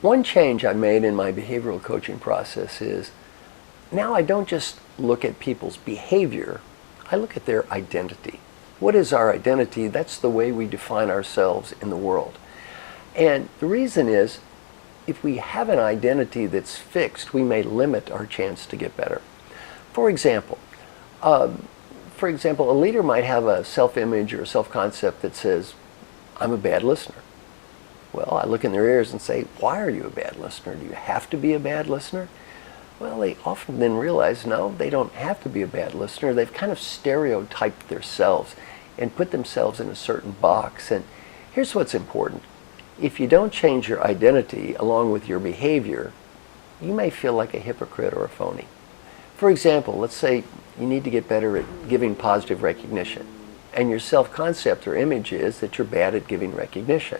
One change I made in my behavioral coaching process is now I don't just look at people's behavior, I look at their identity. What is our identity? That's the way we define ourselves in the world. And the reason is, if we have an identity that's fixed, we may limit our chance to get better. For example, a leader might have a self-image or a self-concept that says, I'm a bad listener. Well, I look in their ears and say, why are you a bad listener? Do you have to be a bad listener? Well, they often then realize, no, they don't have to be a bad listener. They've kind of stereotyped themselves and put themselves in a certain box. And here's what's important. If you don't change your identity along with your behavior, you may feel like a hypocrite or a phony. For example, let's say you need to get better at giving positive recognition, and your self-concept or image is that you're bad at giving recognition.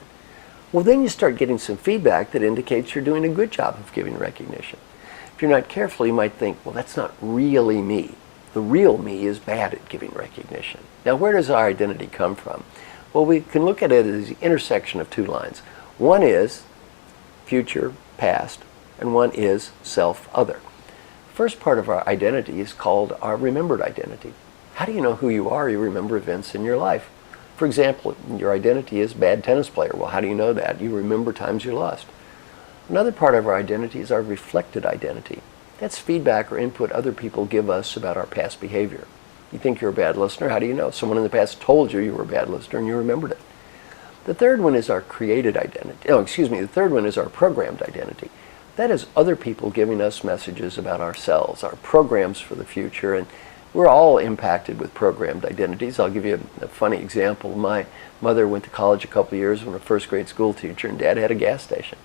Well, then you start getting some feedback that indicates you're doing a good job of giving recognition. If you're not careful, you might think, well, that's not really me. The real me is bad at giving recognition. Now, where does our identity come from? Well, we can look at it as the intersection of two lines. One is future, past, and one is self-other. First part of our identity is called our remembered identity. How do you know who you are? You remember events in your life. For example, your identity is bad tennis player. Well, how do you know that? You remember times you lost. Another part of our identity is our reflected identity. That's feedback or input other people give us about our past behavior. You think you're a bad listener. How do you know? Someone in the past told you you were a bad listener and you remembered it. The third one is our created identity. The third one is our programmed identity. That is other people giving us messages about ourselves, our programs for the future, and we're all impacted with programmed identities. I'll give you a funny example. My mother went to college a couple of years when a first grade school teacher, and Dad had a gas station.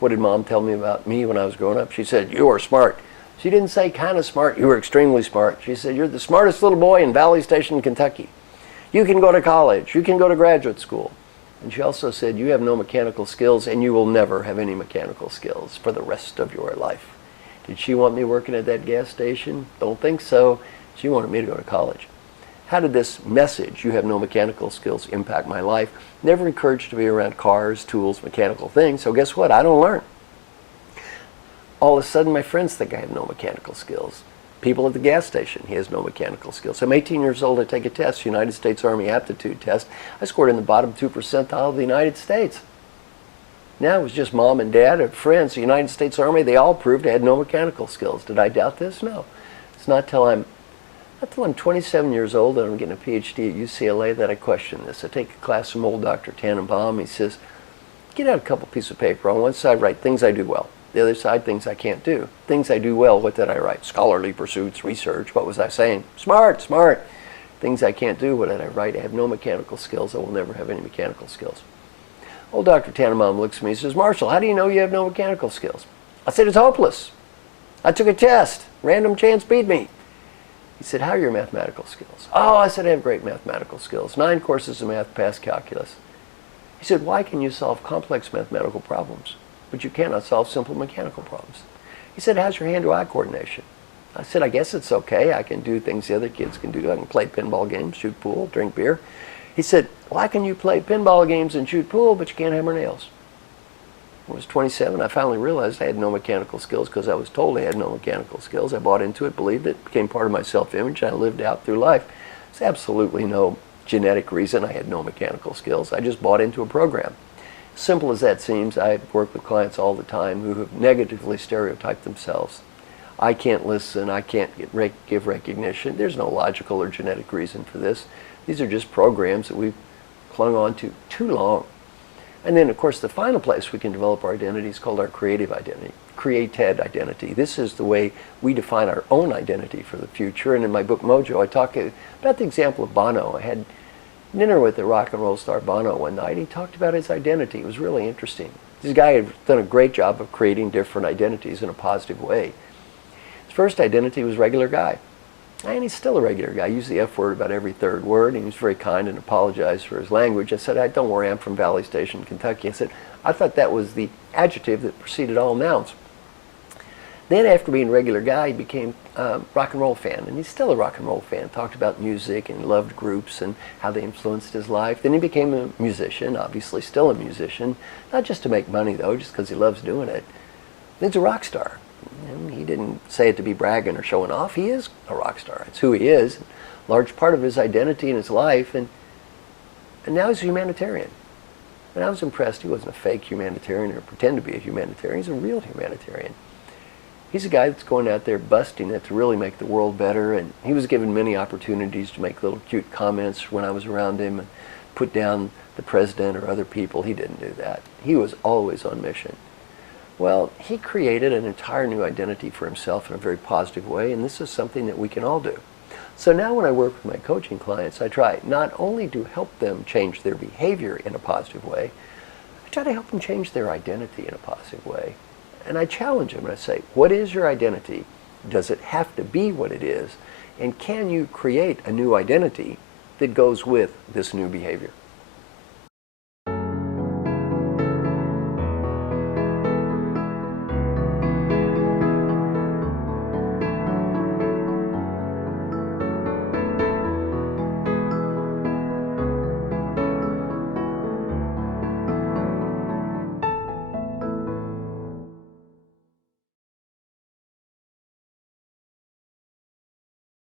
What did Mom tell me about me when I was growing up? She said, you are smart. She didn't say kind of smart, you were extremely smart. She said, you're the smartest little boy in Valley Station, Kentucky. You can go to college, you can go to graduate school. And she also said, you have no mechanical skills and you will never have any mechanical skills for the rest of your life. Did she want me working at that gas station? Don't think so. She wanted me to go to college. How did this message, you have no mechanical skills, impact my life? Never encouraged to be around cars, tools, mechanical things, so guess what? I don't learn. All of a sudden, my friends think I have no mechanical skills. People at the gas station, he has no mechanical skills. I'm 18 years old, I take a test, United States Army aptitude test. I scored in the bottom 2 percentile of the United States. Now it was just Mom and Dad and friends, the United States Army, they all proved I had no mechanical skills. Did I doubt this? No. It's not till I'm 27 years old and I'm getting a PhD at UCLA that I question this. I take a class from old Dr. Tannenbaum. He says, get out a couple pieces of paper. On one side, write things I do well. The other side, things I can't do. Things I do well, what did I write? Scholarly pursuits, research, what was I saying? Smart, smart. Things I can't do, what did I write? I have no mechanical skills. I will never have any mechanical skills. Old Dr. Tannenbaum looks at me and says, Marshall, how do you know you have no mechanical skills? I said, it's hopeless. I took a test. Random chance beat me. He said, how are your mathematical skills? Oh, I said, I have great mathematical skills. 9 courses of math, past calculus. He said, why can you solve complex mathematical problems, but you cannot solve simple mechanical problems? He said, how's your hand-to-eye coordination? I said, I guess it's okay. I can do things the other kids can do. I can play pinball games, shoot pool, drink beer. He said, why can you play pinball games and shoot pool, but you can't hammer nails? When I was 27, I finally realized I had no mechanical skills because I was told I had no mechanical skills. I bought into it, believed it, became part of my self-image, and I lived out through life. There's absolutely no genetic reason I had no mechanical skills. I just bought into a program. Simple as that seems, I work with clients all the time who have negatively stereotyped themselves. I can't listen, I can't give recognition. There's no logical or genetic reason for this. These are just programs that we've clung on to too long. And then, of course, the final place we can develop our identity is called our creative identity, created identity. This is the way we define our own identity for the future. And in my book, Mojo, I talk about the example of Bono. I had dinner with the rock and roll star Bono one night. He talked about his identity. It was really interesting. This guy had done a great job of creating different identities in a positive way. His first identity was regular guy. And he's still a regular guy. He used the F word about every third word, and he was very kind and apologized for his language. I said, don't worry, I'm from Valley Station, Kentucky. I said, I thought that was the adjective that preceded all nouns. Then after being a regular guy, he became a rock and roll fan, and he's still a rock and roll fan. Talked about music and loved groups and how they influenced his life. Then he became a musician, obviously still a musician, not just to make money though, just because he loves doing it. He's a rock star. And he didn't say it to be bragging or showing off. He is a rock star. It's who he is. A large part of his identity in his life. And now he's a humanitarian. And I was impressed. He wasn't a fake humanitarian or pretend to be a humanitarian. He's a real humanitarian. He's a guy that's going out there busting it to really make the world better. And he was given many opportunities to make little cute comments when I was around him and put down the president or other people. He didn't do that. He was always on mission. Well, he created an entire new identity for himself in a very positive way, and this is something that we can all do. So now when I work with my coaching clients, I try not only to help them change their behavior in a positive way, I try to help them change their identity in a positive way. And I challenge them and I say, what is your identity? Does it have to be what it is? And can you create a new identity that goes with this new behavior?